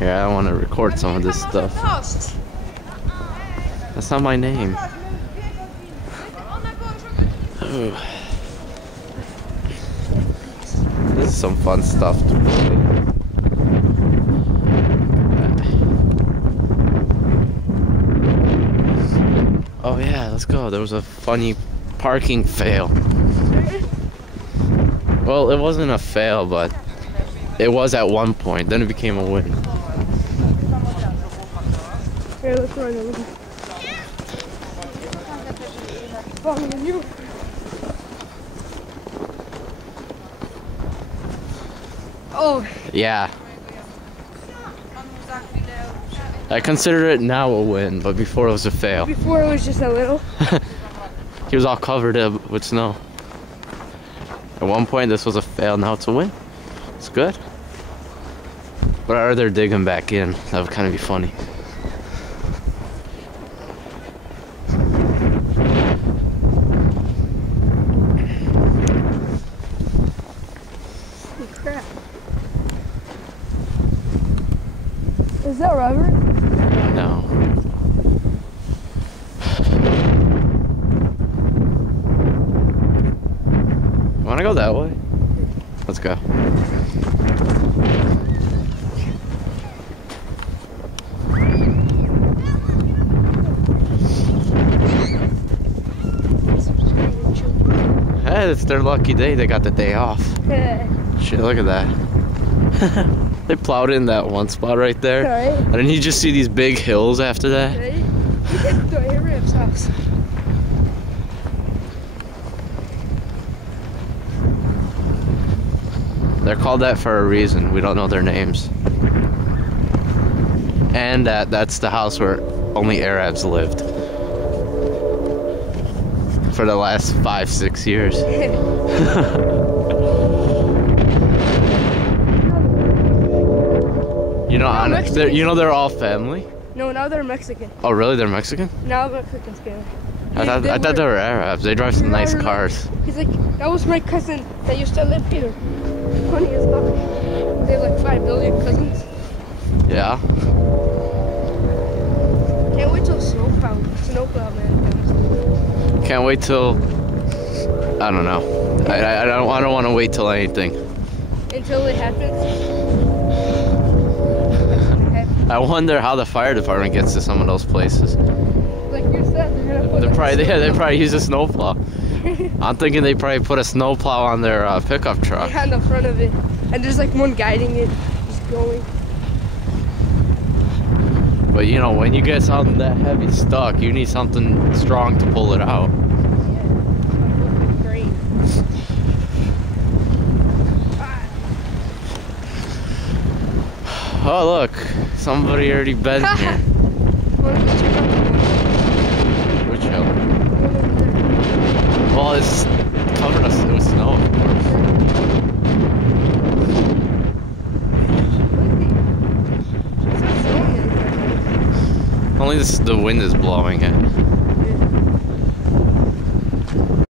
Yeah, I want to record some of this stuff. That's not my name. Ooh. This is some fun stuff to play. Oh yeah, let's go. There was a funny parking fail. Well, it wasn't a fail, but it was at one point. Then it became a win. Here, let's run over. Following you. Oh. Yeah. I consider it now a win, but before it was a fail. Before it was just a little. He was all covered up with snow. At one point this was a fail, now it's a win. It's good. But are they digging back in? That would kind of be funny. Crap. Is that rubber? No. Wanna go that way? Let's go. Hey, it's their lucky day. They got the day off. Shit, look at that. They plowed in that one spot right there. Right. And then you just see these big hills after that. Right? Look at the Arab's house. They're called that for a reason. We don't know their names. And that's the house where only Arabs lived for the last 5-6 years. They're all family. No, now they're Mexican. Oh, really? They're Mexican? Now Mexicans family. I thought they were Arabs. They drive some nice cars. He's like, that was my cousin that used to live here. Funny as fuck. They have like 5 billion cousins. Yeah. Can't wait till snowplow man comes. Can't wait till. I don't know. I don't want to wait till anything. Until it happens. I wonder how the fire department gets to some of those places. Like you said, they're gonna put They probably use a snowplow. I'm thinking they probably put a snowplow on their pickup truck. Yeah, on the front of it, and there's like one guiding it, just going. But you know, when you get something that heavy stuck, you need something strong to pull it out. Yeah, great. Oh look, somebody already been here. Which hill? Well, it's covered us with snow, of course. Only the wind is blowing it.